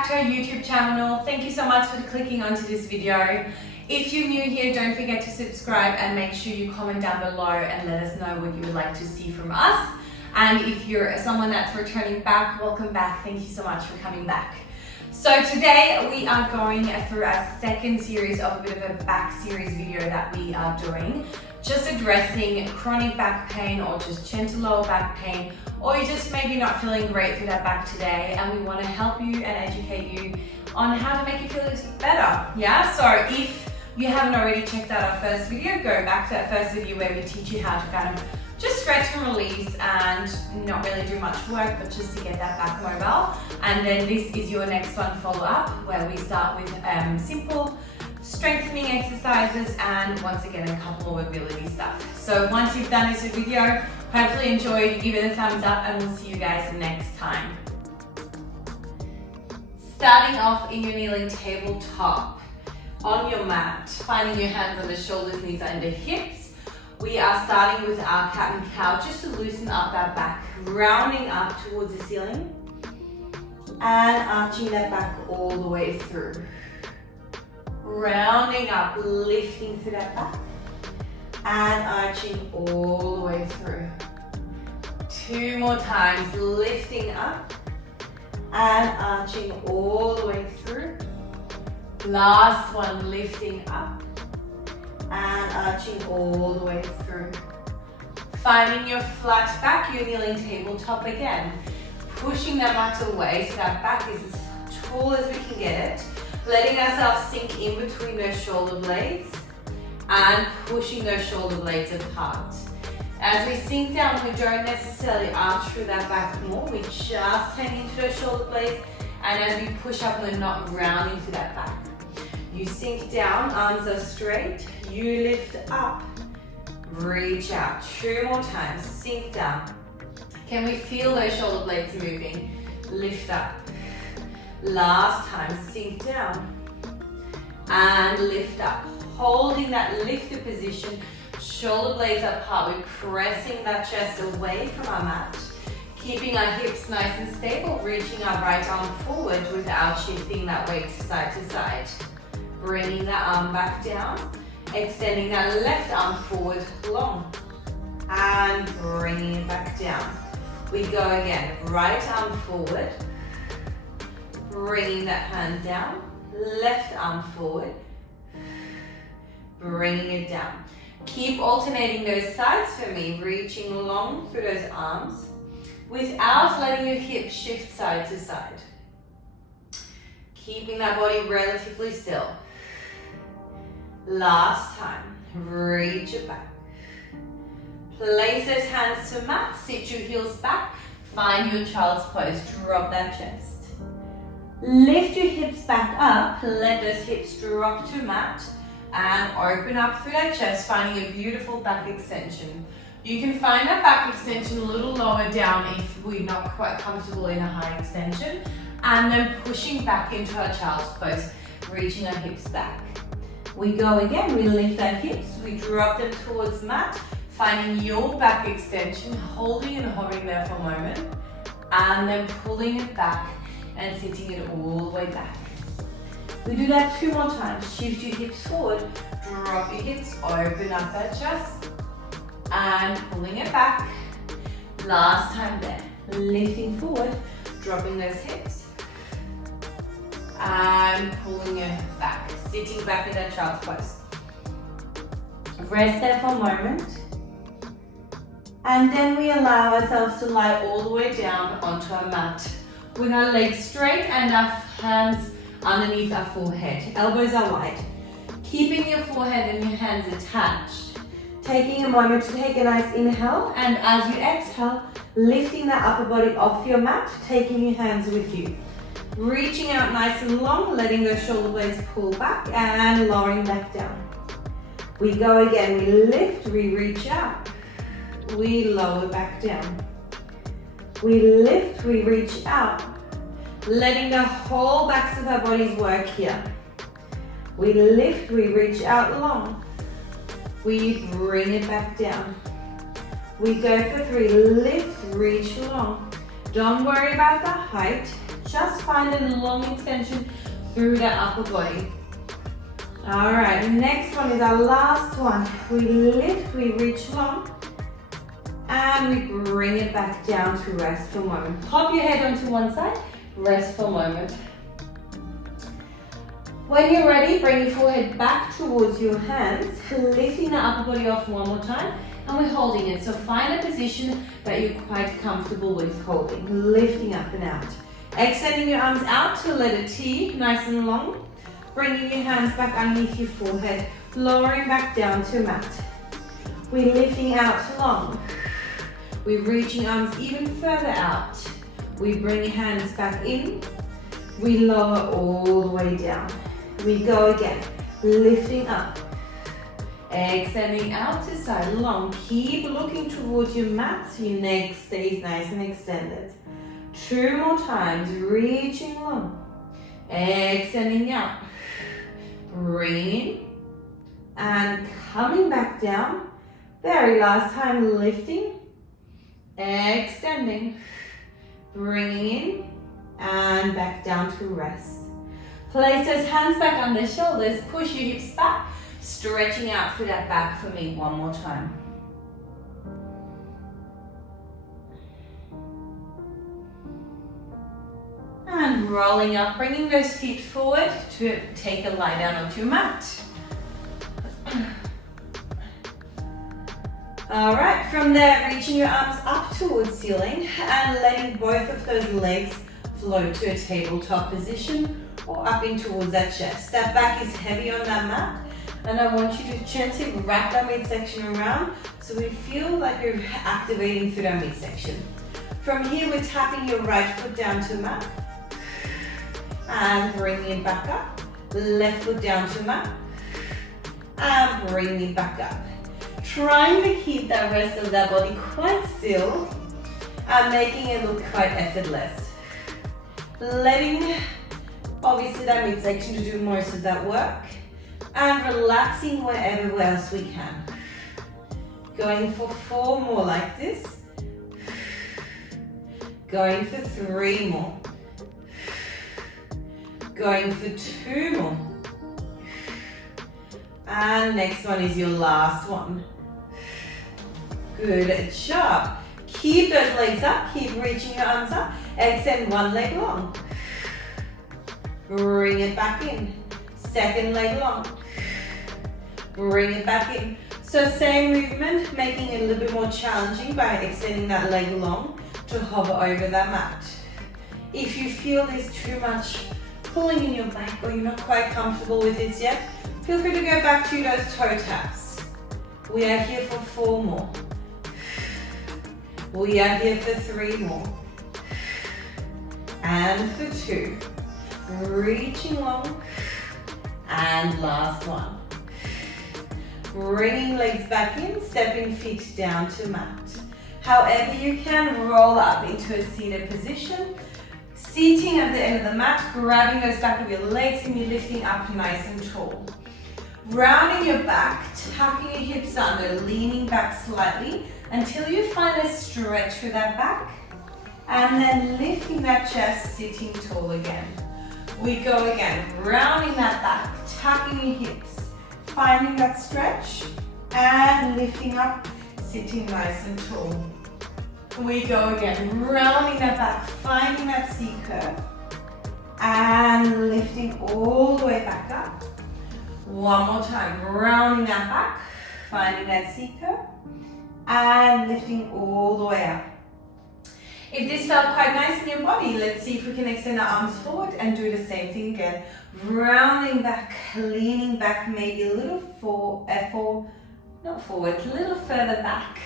back to our YouTube channel. Thank you so much for clicking onto this video. If you're new here, don't forget to subscribe and make sure you comment down below and let us know what you would like to see from us. And if you're someone that's returning back, welcome back. Thank you so much for coming back. So today we are going through our second series of a bit of a back series video that we are doing, just addressing chronic back pain or just gentle lower back pain, or you're just maybe not feeling great through that back today, and we want to help you and educate you on how to make you feel better. Yeah, so if you haven't already checked out our first video, go back to that first video where we teach you how to kind of just stretch and release and not really do much work, but just to get that back mobile. And then this is your next one follow up, where we start with simple strengthening exercises and once again a couple of mobility stuff. So once you've done this video, hopefully enjoyed, give it a thumbs up, and we'll see you guys next time. Starting off in your kneeling tabletop on your mat, finding your hands on the shoulders, knees under hips. We are starting with our cat and cow, just to loosen up that back, rounding up towards the ceiling and arching that back all the way through. Rounding up, lifting through that back and arching all the way through. Two more times, lifting up and arching all the way through. Last one, lifting up and arching all the way through. Finding your flat back, your kneeling tabletop again. Pushing that mat away so that back is as tall as we can get it. Letting ourselves sink in between those shoulder blades and pushing those shoulder blades apart. As we sink down, we don't necessarily arch through that back more. We just hang into those shoulder blades, and as we push up, we're not rounding through that back. You sink down, arms are straight, you lift up, reach out. Two more times, sink down. Can we feel those shoulder blades moving? Lift up. Last time, sink down and lift up. Holding that lifted position, shoulder blades apart. We're pressing that chest away from our mat, keeping our hips nice and stable, reaching our right arm forward without shifting that weight side to side. Bringing that arm back down, extending that left arm forward long and bringing it back down. We go again, right arm forward, bringing that hand down, left arm forward, bringing it down. Keep alternating those sides for me, reaching long through those arms without letting your hips shift side to side. Keeping that body relatively still. Last time, reach it back. Place those hands to mat, sit your heels back, find your child's pose, drop that chest. Lift your hips back up, let those hips drop to mat and open up through that chest, finding a beautiful back extension. You can find that back extension a little lower down if we're not quite comfortable in a high extension, and then pushing back into our child's pose, reaching our hips back. We go again, we lift our hips, we drop them towards mat, finding your back extension, holding and hovering there for a moment, and then pulling it back and sitting it all the way back. We do that two more times. Shift your hips forward, drop your hips, open up that chest, and pulling it back. Last time there, lifting forward, dropping those hips, and pulling it back, sitting back in that child's pose. Rest there for a moment, and then we allow ourselves to lie all the way down onto our mat with our legs straight and our hands underneath our forehead. Elbows are wide. Keeping your forehead and your hands attached. Taking a moment to take a nice inhale, and as you exhale, lifting that upper body off your mat, taking your hands with you. Reaching out nice and long, letting those shoulder blades pull back and lowering back down. We go again, we lift, we reach out, we lower back down. We lift, we reach out, letting the whole backs of our bodies work here. We lift, we reach out long, we bring it back down. We go for 3, lift, reach long. Don't worry about the height, Just find a long extension through the upper body. All right, next one is our last one. We lift, we reach long, and we bring it back down to rest for a moment. Pop your head onto one side, rest for a moment. When you're ready, bring your forehead back towards your hands, lifting the upper body off one more time, and we're holding it. So find a position that you're quite comfortable with holding, lifting up and out. Extending your arms out to a letter T, nice and long. Bringing your hands back underneath your forehead, lowering back down to a mat. We're lifting out long. We're reaching arms even further out. We bring your hands back in. We lower all the way down. We go again, lifting up. Extending out to side, long. Keep looking towards your mat so your neck stays nice and extended. 2 more times, reaching long. Extending out. Bringing in. And coming back down. Very last time, lifting. Extending. Bringing in. And back down to rest. Place those hands back on the shoulders. Push your hips back. Stretching out through that back for me one more time. And rolling up, bringing those feet forward to take a lie down onto your mat. All right, from there, reaching your arms up towards ceiling and letting both of those legs float to a tabletop position or up in towards that chest. That back is heavy on that mat. And I want you to gently wrap that midsection around so we feel like we're activating through that midsection. From here, we're tapping your right foot down to the mat and bringing it back up. Left foot down to the mat and bringing it back up. Trying to keep that rest of that body quite still and making it look quite effortless. Letting, obviously, that midsection to do most of that work. And relaxing wherever else we can. Going for 4 more like this. Going for 3 more. Going for 2 more. And next one is your last one. Good job. Keep those legs up. Keep reaching your arms up. Extend one leg long. Bring it back in. Second leg long. Bring it back in. So same movement, making it a little bit more challenging by extending that leg long to hover over that mat. If you feel there's too much pulling in your back or you're not quite comfortable with this yet, feel free to go back to those toe taps. We are here for 4 more. We are here for 3 more. And for 2. Reaching long. And last one. Bringing legs back in, stepping feet down to mat. However you can, roll up into a seated position. Seating at the end of the mat, grabbing those back of your legs and you're lifting up nice and tall. Rounding your back, tucking your hips under, leaning back slightly until you find a stretch through that back. And then lifting that chest, sitting tall again. We go again, rounding that back, tucking your hips. Finding that stretch and lifting up, sitting nice and tall. We go again, rounding that back, finding that C curve and lifting all the way back up. One more time, rounding that back, finding that C curve and lifting all the way up. If this felt quite nice in your body, let's see if we can extend our arms forward and do the same thing again. Rounding back, leaning back, maybe a little not forward, a little further back.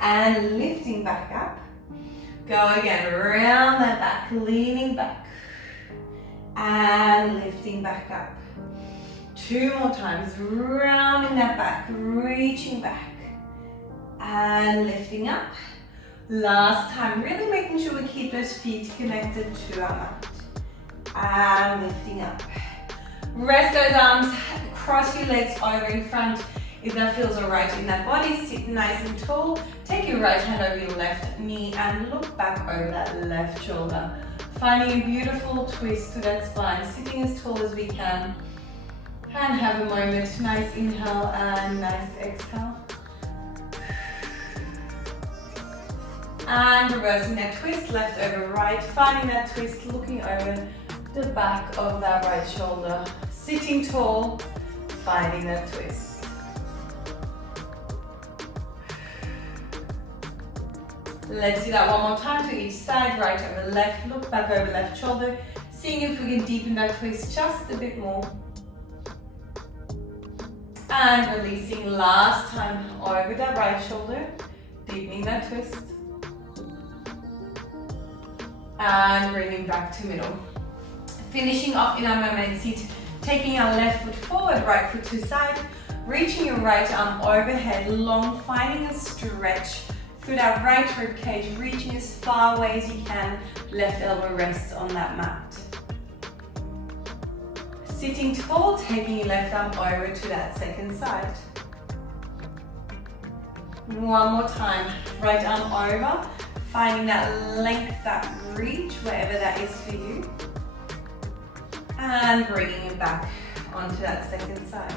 And lifting back up. Go again, round that back, leaning back. And lifting back up. 2 more times, rounding that back, reaching back. And lifting up. Last time, really making sure we keep those feet connected to our mat. And lifting up. Rest those arms, cross your legs over in front if that feels alright in that body. Sit nice and tall. Take your right hand over your left knee and look back over that left shoulder. Finding a beautiful twist to that spine, sitting as tall as we can. And have a moment, nice inhale and nice exhale. And reversing that twist, left over right, finding that twist, looking over the back of that right shoulder. Sitting tall, finding that twist. Let's do that one more time to each side, right over left, look back over left shoulder, seeing if we can deepen that twist just a bit more. And releasing last time over that right shoulder, deepening that twist. And bringing back to middle. Finishing off in our mermaid seat, taking our left foot forward, right foot to side, reaching your right arm overhead, long, finding a stretch through that right rib cage, reaching as far away as you can, left elbow rests on that mat. Sitting tall, taking your left arm over to that second side. One more time, right arm over, finding that length, that reach, wherever that is for you. And bringing it back onto that second side.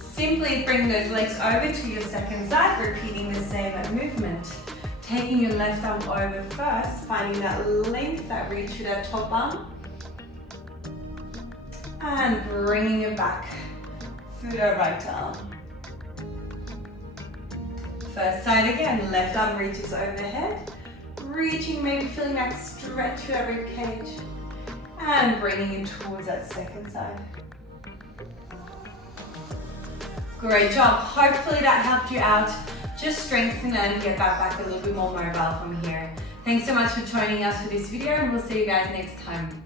Simply bring those legs over to your second side, repeating the same movement. Taking your left arm over first, finding that length, that reach to that top arm. And bringing it back through the right arm. First side again, left arm reaches overhead, reaching, maybe feeling that stretch through that rib cage, and bringing it towards that second side. Great job. Hopefully that helped you out. Just strengthen and get back a little bit more mobile from here. Thanks so much for joining us for this video, and we'll see you guys next time.